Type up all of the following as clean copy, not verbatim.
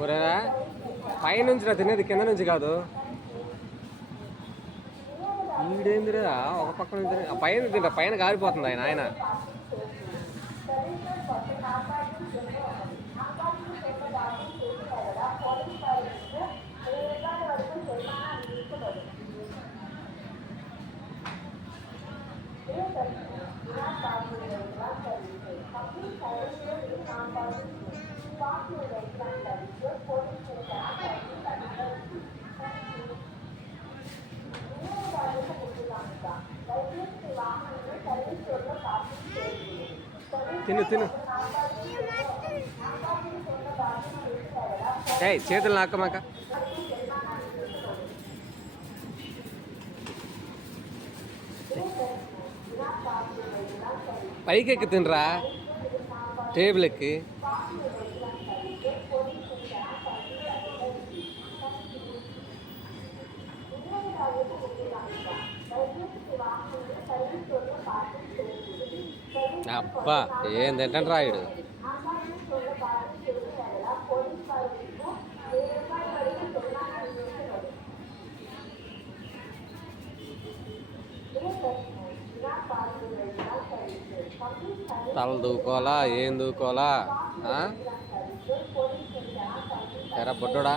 ఊరేరా పైనుంచి రా తినేది, కింద నుంచి కాదు. ఈడేందిరా ఒక పక్క నుంచి పైన తింటా, పైన కారిపోతుంది ఆయన. తిను తిను. ఏయ్ చేతులు నాకమాక. పైకి ఎక్కి తినరా, టేబుల్ ఎక్కి. అబ్బా ఏం తింటాను రాయుడు. తల దూకోవాలా, ఏం దూకోవాలా ఎరా బొడ్డోడా.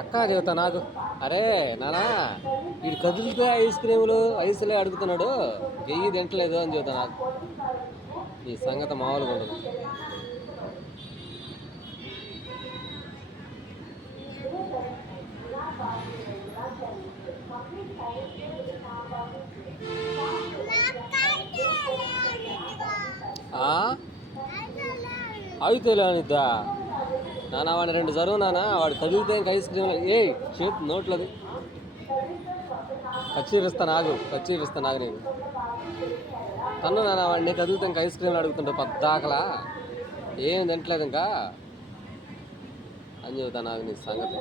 అక్క చెబుతా నాకు, అరే నానా వీడు కదిలితే ఐస్ క్రీములు ఐస్లే అడుగుతున్నాడు, గెయ్యి తింటలేదు అని చెబుతా నాకు. ఈ సంగతి మామూలుగా ఉండదు. అయితే లేనిద్దా నానా, వాడిని 2 జరువు నానా, వాడు కదిలితే ఇంక ఐస్ క్రీమ్. ఏ చేతి నోట్లది కచ్చీరిస్తా నాకు నీకు. తను నానా వాడిని కదిలితే ఇంక ఐస్ క్రీమ్లు అడుగుతుంటావు పద్దాకలా, ఏం తింటలేదు ఇంకా అని చెబుతా నాకు నీ సంగతి.